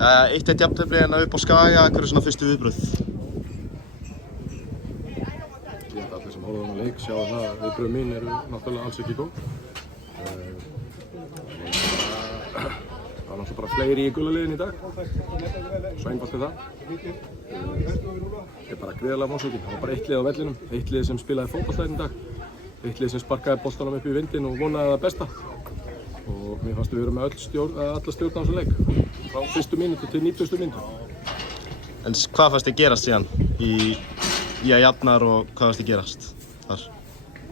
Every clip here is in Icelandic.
1-1 jafntefli en upp á Skaga, hver svona fyrstu viðbrögð? Ég held að allir sem horfðu á þennan leik sjá það að viðbrögð mín eru náttúrulega alls ekki góð. Það var náttúrulega bara fleiri í gula liðinu í dag. Svo einfalt er það. Ég er bara gríðarlega vonsvikinn. Það var bara eitt lið á vellinum, eitt lið sem spilaði fótbolta í dag. Eitt lið sem sparkaði boltanum upp í vindinn og vonaði það besta. Og mér fannst við vera með alla stjórn á þessum leik. Frá fyrstu mínútu til 90. mínútu. En hvað fannst þér gerast síðan í að jafnar og hvað fannst þér gerast þar?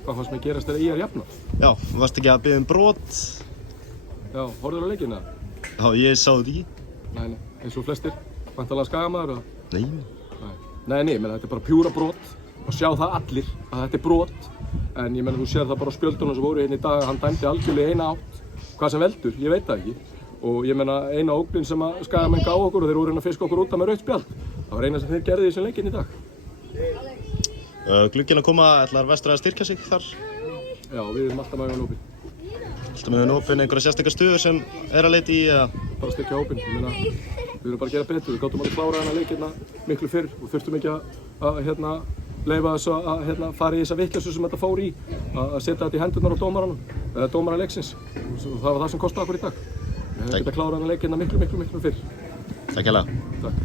Hvað fannst mér gerast þegar IR jafnar? Já, varst ekki að biðja brot? Já, horfðirðu á leikinn eða? Já, ég sá þetta ekki. Nei, eins og flestir. Væntanlega Skagamaður eða? Nei. Nei, menn þetta er bara pjúra brot. Og sjá það allir að þetta er brot. En ég menn þú sér það bara á spjöldunum sem voru hérna í dag að hann dæmdi algjörlega eina átt. Hvað sem veldur, ég veit það ekki. Og ég menna eina ógnin sem að Skagamenn gáðu okkur og þeir voru hérna að fiska okkur út af með rautt spjald. Það var eina sem þeir gerði í þessum leikinn í dag. Glugginn að koma, ætlar Vestra að styrkja sig þar? Já, við erum alltaf með augun opin. Alltaf með augun opin, einhverja sérstakar stuður sem að leita í eða? Bara styrkja opin. Ég meina, við erum bara að gera betur. Við gátum alveg klára þennan leik hérna miklu fyrr og þurftum ekki að leyfa þessu að fara í þessa vitleysu sem þetta fór í. Að setja þetta í hendurnar á dómara leiksins. Það var það sem kostaði okkur í dag. Við hefum getað klárað þennan leik hérna miklu fyrr. Takk hérlega. Takk.